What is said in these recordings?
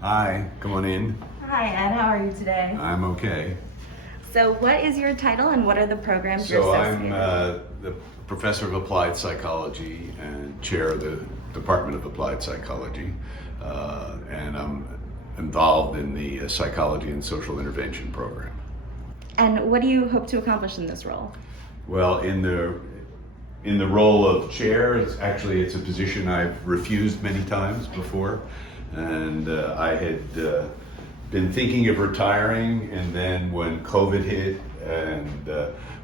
Hi, come on in. Hi Ed, how are you today? I'm okay. So what is your title and what are the programs you're So I'm associated the professor of applied psychology and chair of the Department of Applied Psychology, and I'm involved in the psychology and social intervention program. And what do you hope to accomplish in this role? Well, in the role of chair, it's a position I've refused many times before, and I had been thinking of retiring, and then when COVID hit and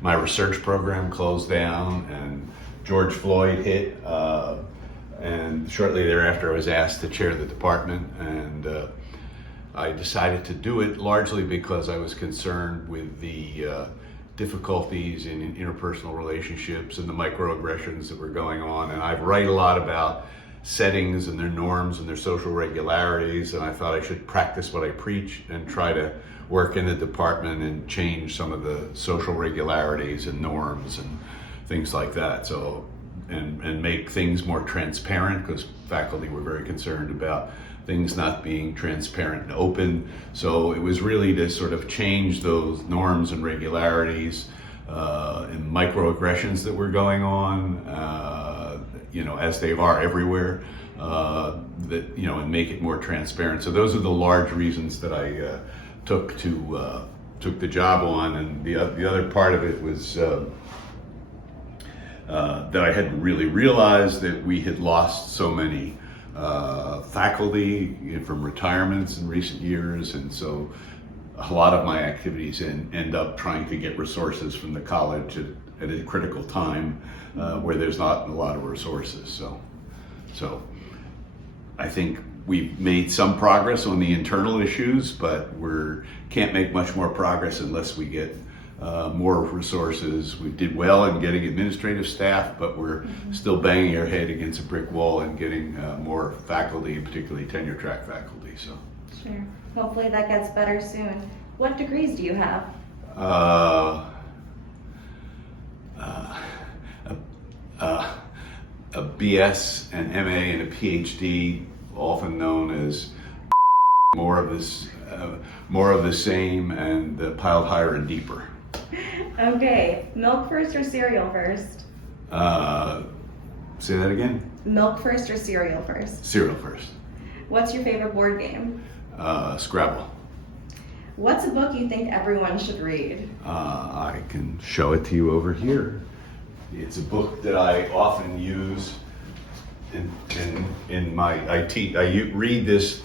my research program closed down and George Floyd hit, and shortly thereafter I was asked to chair the department, and I decided to do it largely because I was concerned with the difficulties in interpersonal relationships and the microaggressions that were going on. And I write a lot about settings and their norms and their social regularities, and I thought I should practice what I preach and try to work in the department and change some of the social regularities and norms and things like that. So, and make things more transparent, because faculty were very concerned about things not being transparent and open. So it was really to sort of change those norms and regularities and microaggressions that were going on, as they are everywhere, and make it more transparent. So those are the large reasons that I took the job on. And the other part of it was that I hadn't really realized that we had lost so many faculty from retirements in recent years, and so a lot of my activities end up trying to get resources from the college at a critical time where there's not a lot of resources. So I think we've made some progress on the internal issues, but we can't make much more progress unless we get more resources. We did well in getting administrative staff, but we're still banging our head against a brick wall and getting more faculty, particularly tenure track faculty. So, Sure. Hopefully that gets better soon. What degrees do you have? A BS, an MA, and a PhD, often known as more of the same, and piled higher and deeper. Okay, milk first or cereal first? Say that again? Milk first or cereal first? Cereal first. What's your favorite board game? Scrabble. What's a book you think everyone should read? I can show it to you over here. It's a book that I often use in my I read this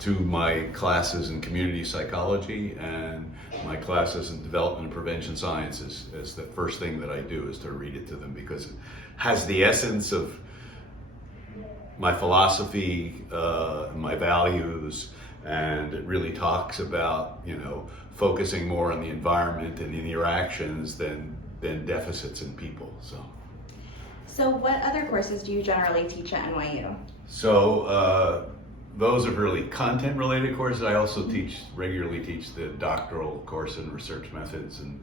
to my classes in community psychology and my classes in development and prevention sciences. As the first thing that I do is to read it to them, because it has the essence of my philosophy, my values, and it really talks about, focusing more on the environment and interactions than deficits in people. So what other courses do you generally teach at NYU? So those are really content-related courses. I also regularly teach the doctoral course in research methods and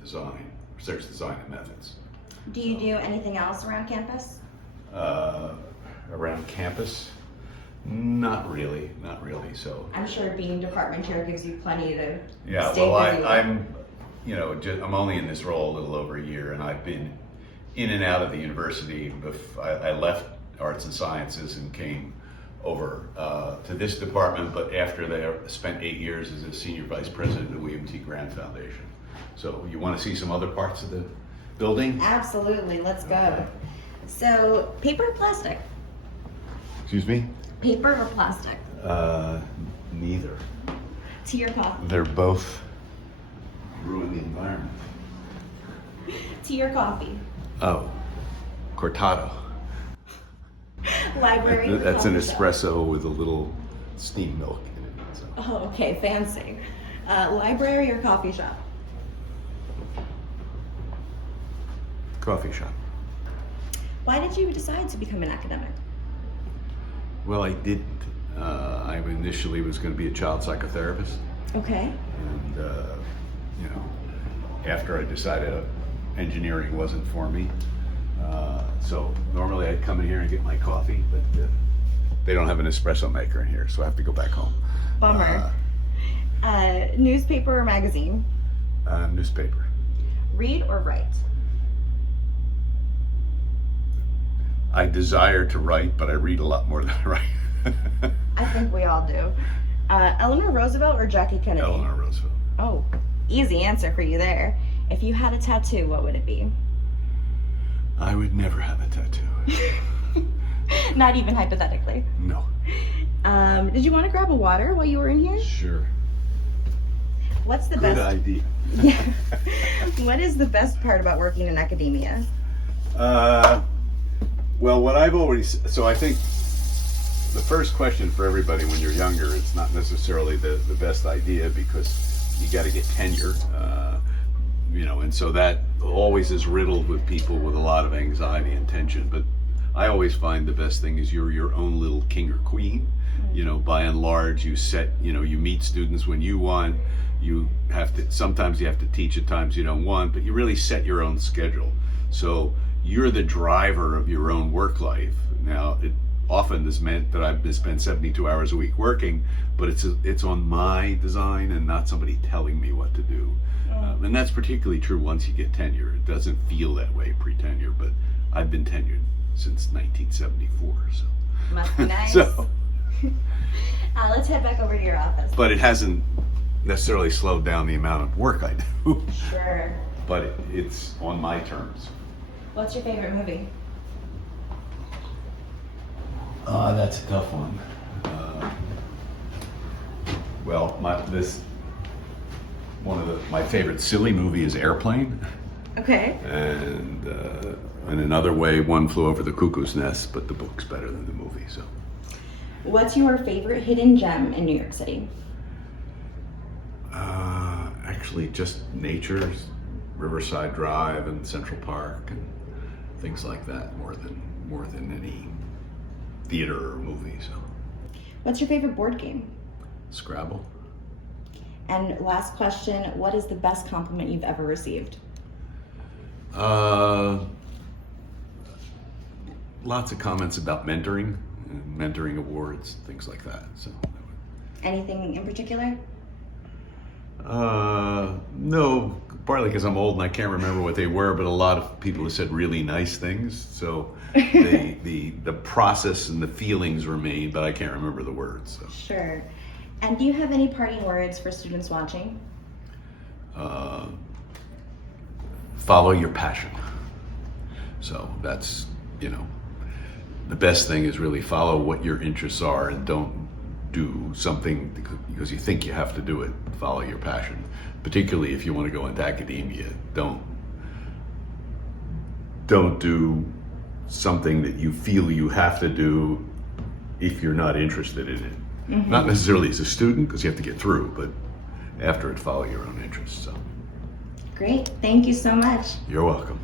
research design and methods. Do you do anything else around campus? Around campus? Not really. So I'm sure being department chair gives you plenty to yeah. stay Well, busy I'm only in this role a little over a year, and I've been in and out of the university. I left arts and sciences and came over to this department, but after I spent 8 years as a senior vice president of the William T. Grant Foundation. So you want to see some other parts of the building? Absolutely, let's go. So, paper or plastic? Excuse me? Paper or plastic? Neither. Tea or coffee? They're both ruin the environment. Tea or coffee? Oh, cortado. Library or That's an coffee shop? espresso with a little steamed milk in it. So. Oh, okay, fancy. Library or coffee shop? Coffee shop. Why did you decide to become an academic? Well, I didn't. I initially was going to be a child psychotherapist, Okay. and after I decided engineering wasn't for me, so normally I'd come in here and get my coffee, but they don't have an espresso maker in here, so I have to go back home. Bummer. Newspaper or magazine? Newspaper. Read or write? I desire to write, but I read a lot more than I write. I think we all do. Eleanor Roosevelt or Jackie Kennedy? Eleanor Roosevelt. Oh, easy answer for you there. If you had a tattoo, what would it be? I would never have a tattoo. Not even hypothetically. No. Did you want to grab a water while you were in here? Sure. What's the Good best? idea. Yeah. What is the best part about working in academia? Well, what I've always, so I think the first question for everybody when you're younger, it's not necessarily the best idea because you got to get tenure, and so that always is riddled with people with a lot of anxiety and tension. But I always find the best thing is you're your own little king or queen. By and large, you set, you meet students when you want. Sometimes you have to teach at times you don't want, but you really set your own schedule. So you're the driver of your own work life. Now, it often has meant that I've spent 72 hours a week working, but it's on my design and not somebody telling me what to do. And that's particularly true once you get tenure. It doesn't feel that way pre-tenure, but I've been tenured since 1974. So Must be nice. So, let's head back over to your office. but it hasn't necessarily slowed down the amount of work I do. Sure. But it's on my terms. What's your favorite movie? That's a tough one. Well, my favorite silly movie is Airplane, Okay. and in another way, One Flew Over the Cuckoo's Nest. But the book's better than the movie. So, What's your favorite hidden gem in New York City? actually, just nature, Riverside Drive and Central Park and things like that, more than any theater or movie. So, What's your favorite board game? Scrabble. And last question, what is the best compliment you've ever received? Lots of comments about mentoring and mentoring awards, things like that. So, Anything in particular? no, partly because I'm old and I can't remember what they were, but a lot of people have said really nice things. So the process and the feelings remain, but I can't remember the words. So. Sure. And do you have any parting words for students watching? Follow your passion. So that's, the best thing is really follow what your interests are and don't do something because you think you have to do it. Follow your passion, particularly if you want to go into academia. Don't do something that you feel you have to do if you're not interested in it. Mm-hmm. Not necessarily as a student, because you have to get through, but after it, follow your own interests. So. Great. Thank you so much. You're welcome.